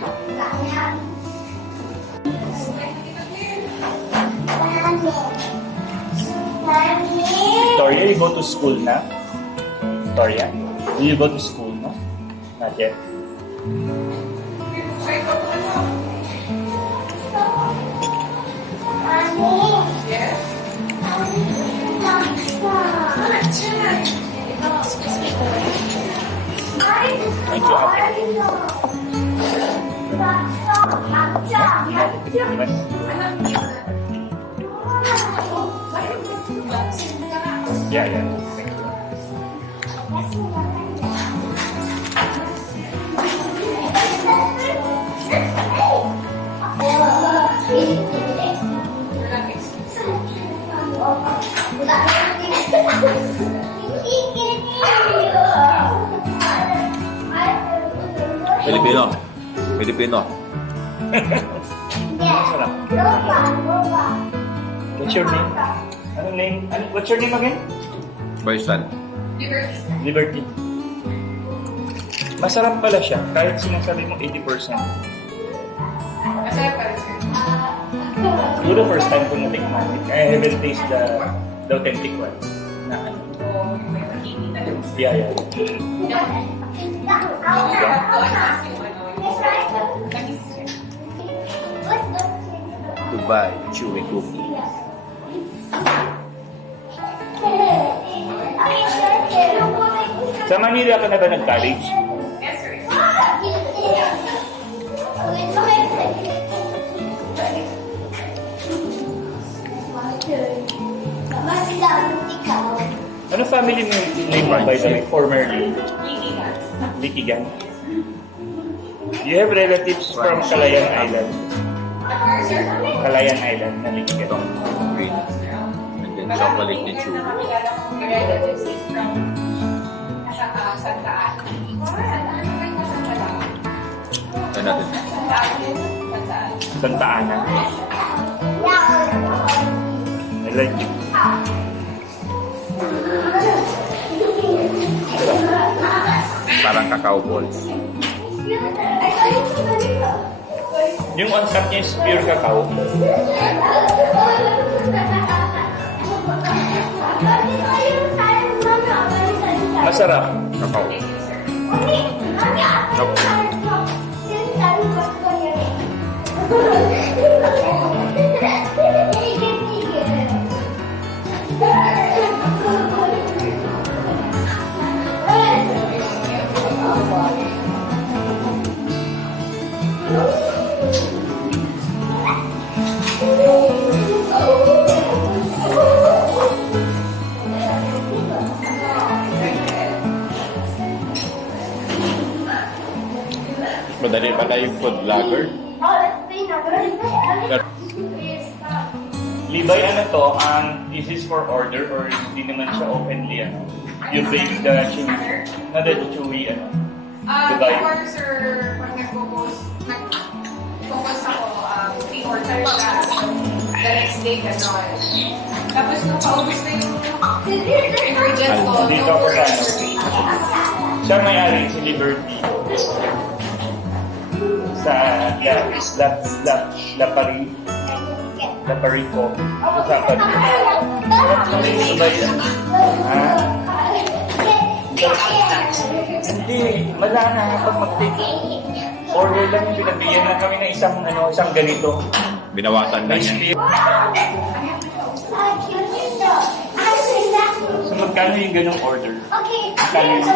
Victoria, you go to school na? Victoria, do you go to school, no? Not yet. Thank you, Yeah, yeah. Thank Filipino. Filipino. What's your name? Anong name? What's your name again? Bryson. Liberty. Masarap pala siya, kahit sinasabi mo 80%. Masarap pala, sir. Ito the first time ko natikman. I haven't tasted the authentic one. Na ano? Yeah, yeah. Dubai. Chewy cookie. Sa Manila ka na ba nag-college? Yes, sir. Ano family name mo by the way? Formerly? Likigan. You have relatives from Calayan Island? Sir? Calayan Island na Likigan. Green. And then chocolate ni chewy. Relatives is from Santa Ana. Ano natin? Santa Ana. I like it. Parang cacao balls. Yung on top niya is pure cacao. Masarap. Cacao. Madali pala yung food vlogger. Libay, ano to? Is this for order or hindi naman siya openly, ano? You bake the chewy, not the chewy, ano? Dubai. Before, sir, pag nag-focus ako, pre-order siya. The next day, gano'n. Tapos nung paubos na yung ingredients ko, Dito ako sa ano? Siya may-ari, si Liberty. Sa La Parico. Sa Parico. Dubai, Hindi, wala na. Pag mag-take order lang, pinabigyan na kami ng isang ganito. Binawasan na Nice niya. beer. So magkano yung ganong order? Okay. Magkano yung...